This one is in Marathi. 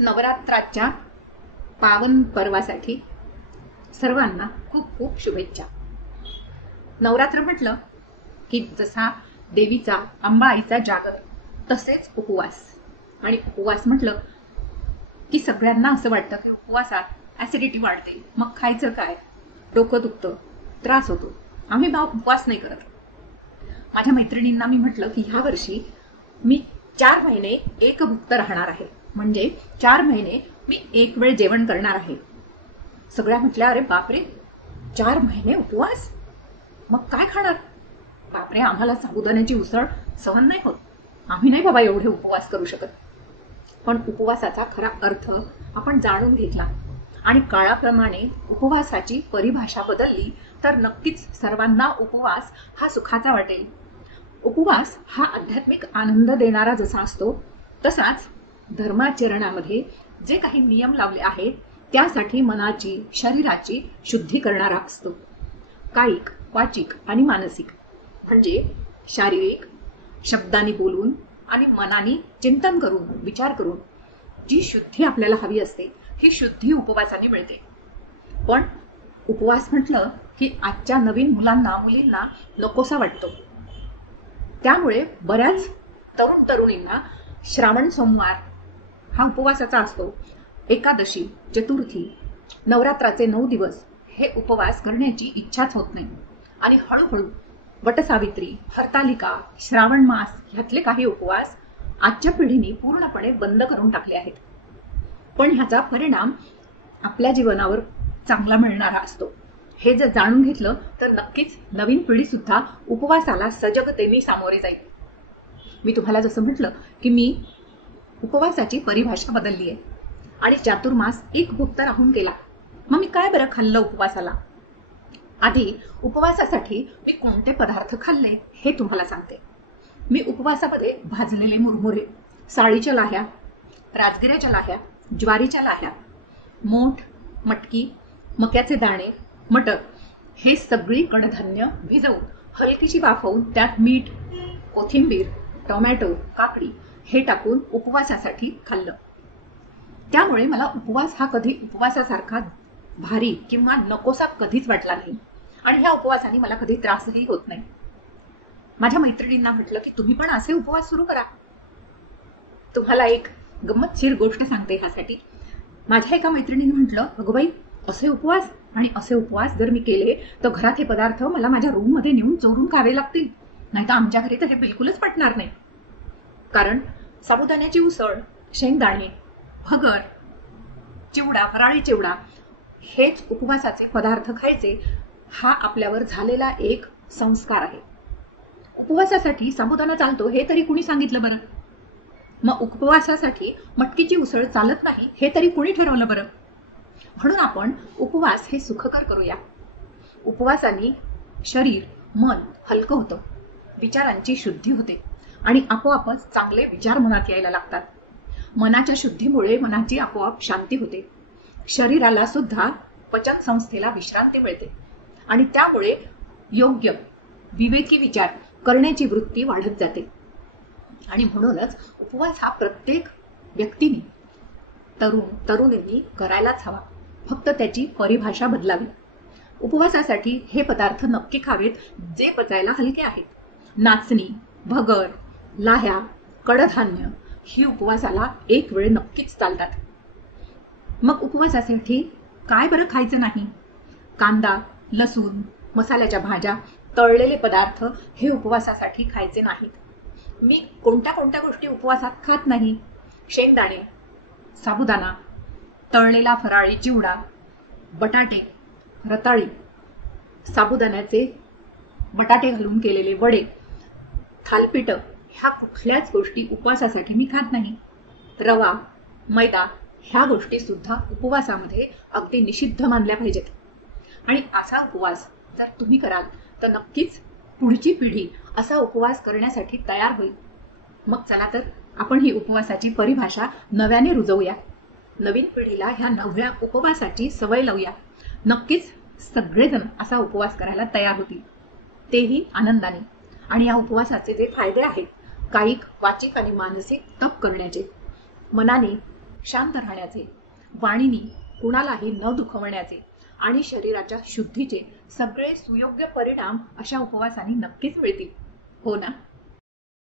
नवरात्राच्या पावन पर्वासाठी सर्वांना खूप खूप शुभेच्छा। नवरात्र म्हटलं की जसा देवीचा अंबा आईचा जागर तसेच उपवास, आणि उपवास म्हटलं की सगळ्यांना असं वाटतं की उपवासात ऍसिडिटी वाढते, मग खायचं काय, डोकं दुखतं, त्रास होतो, आम्ही उपवास नाही करत। माझ्या मैत्रिणींना मी म्हटलं की ह्या वर्षी मी 4 महिने एकभुक्त राहणार आहे, म्हणजे 4 महिने मी एक वेळ जेवण करणार आहे। सगळ्या म्हटल्या, अरे बापरे 4 महिने उपवास, मग काय खाणार? बापरे, आम्हाला साबुदाण्याची उसळ सहन नाही होत, आम्ही नाही बाबा एवढे उपवास करू शकत। पण उपवासाचा खरा अर्थ आपण जाणून घेतला आणि काळाप्रमाणे उपवासाची परिभाषा बदलली तर नक्कीच सर्वांना उपवास हा सुखाचा वाटेल। उपवास हा आध्यात्मिक आनंद देणारा जसा असतो, तसाच धर्माचरणामध्ये जे काही नियम लावले आहेत त्यासाठी मनाची, शरीराची शुद्धी करणारा असतो। कायिक, वाचिक आणि मानसिक, म्हणजे शारीरिक शब्दांनी बोलून आणि मनाने चिंतन करून, विचार करून जी शुद्धी आपल्याला हवी असते ही शुद्धी उपवासाने मिळते। पण उपवास म्हटलं की आजच्या नवीन मुलांना, मुलींना नकोसा वाटतो। त्यामुळे बऱ्याच तरुण तरुणींना श्रावण सोमवार हा उपवासाचा असतो, एकादशी, चतुर्थी, नवरात्राचे 9 दिवस हे उपवास करण्याची इच्छाच होत नाही। आणि हळूहळू वटसावित्री, हरतालिका, श्रावण मास ह्यातले काही उपवास आजच्या पिढीने पूर्णपणे बंद करून टाकले आहेत। पण ह्याचा परिणाम आपल्या जीवनावर चांगला मिळणारा असतो। हे जर जाणून घेतलं तर नक्कीच नवीन पिढी सुद्धा उपवासाला सजगतेने सामोरे जाईल। मी तुम्हाला जसं म्हटलं की मी उपवासाची परिभाषा बदलली आहे आणि चातुर्मास एकभुक्त राहून गेला। मग मी काय बरं खाल्लं उपवासाला? आधी उपवासासाठी मी कोणते पदार्थ खाल्ले हे तुम्हाला सांगते। मी उपवासामध्ये भाजलेले मुरमुरे, साळीच्या लाह्या, राजगिऱ्याच्या लाह्या, ज्वारीच्या लाह्या, मोठ, मटकी, मक्याचे दाणे, मटर हे सगळी कडधान्य भिजवून हलकीशी वाफवून त्यात मीठ, कोथिंबीर, टोमॅटो, काकडी हे टाकून उपवासासाठी खाल्लं। त्यामुळे मला उपवास हा कधी उपवासासारखा भारी किंवा नकोसा कधीच वाटला नाही आणि ह्या उपवासाने मला कधी त्रासही होत नाही। माझ्या मैत्रिणींना म्हटलं की तुम्ही पण असे उपवास सुरू करा। तुम्हाला एक गंमतशीर गोष्ट सांगते ह्यासाठी। माझ्या एका मैत्रिणीने म्हटलं, अगं बाई असे उपवास, आणि असे उपवास जर मी केले तर घरात हे पदार्थ मला माझ्या रूम मध्ये नेऊन चोरून खावे लागतील, नाही तर आमच्या घरी तर हे बिलकुलच पटणार नाही। कारण साबुदाण्याची उसळ, शेंगदाणे, भगर, चिवडा, फराळी चिवडा हेच उपवासाचे पदार्थ खायचे हा आपल्यावर झालेला एक संस्कार आहे। उपवासासाठी साबुदाणा चालतो हे तरी कुणी सांगितलं बरं? मग उपवासासाठी मटकीची उसळ चालत नाही हे तरी कुणी ठरवलं बरं? म्हणून आपण उपवास हे सुखकर करूया। उपवासाने शरीर, मन हलकं होतं, विचारांची शुद्धी होते आणि आपोआपच चांगले विचार मनात यायला लागतात। मनाच्या शुद्धीमुळे मनाची आपोआप शांती होते, शरीराला सुद्धा पचन संस्थेला विश्रांती मिळते आणि त्यामुळे योग्य विवेकी विचार करण्याची वृत्ती वाढत जाते। आणि म्हणूनच उपवास हा प्रत्येक व्यक्तीने, तरुणींनी करायलाच हवा, फक्त त्याची परिभाषा बदलावी। उपवासासाठी हे पदार्थ नक्की खावेत जे पचायला हलके आहेत। नाचणी, भगर, लाह्या, कडधान्य ही उपवासाला एक वेळ नक्कीच चालतात। मग उपवासासाठी काय बरं खायचं नाही? कांदा, लसूण, मसाल्याच्या भाज्या, तळलेले पदार्थ हे उपवासासाठी खायचे नाहीत। मी कोणत्या कोणत्या गोष्टी उपवासात खात नाही? शेंगदाणे, साबुदाणा, तळलेला फराळी चिवडा, बटाटे, रताळी, साबुदाण्याचे बटाटे घालून केलेले वडे, थालपीठ ह्या कुठल्याच गोष्टी उपवासासाठी मी खात नाही। रवा, मैदा ह्या गोष्टी सुद्धा उपवासामध्ये अगदी निषिद्ध मानल्या पाहिजेत। आणि असा उपवास जर तुम्ही कराल तर नक्कीच पुढची पिढी असा उपवास करण्यासाठी तयार होईल। मग चला तर आपण ही उपवासाची परिभाषा नव्याने रुजवूया, नवीन पिढीला ह्या नव्या उपवासाची सवय लावूया। नक्कीच सगळेजण असा उपवास करायला तयार होतील, तेही आनंदाने। आणि या उपवासाचे जे फायदे आहेत, कायिक, वाचिक आणि मानसिक तप करण्याचे, मनाने शांत राहण्याचे, वाणीनी कुणालाही न दुखवण्याचे आणि शरीराच्या शुद्धीचे सगळे सुयोग्य परिणाम अशा उपवासाने नक्कीच मिळतील. हो ना?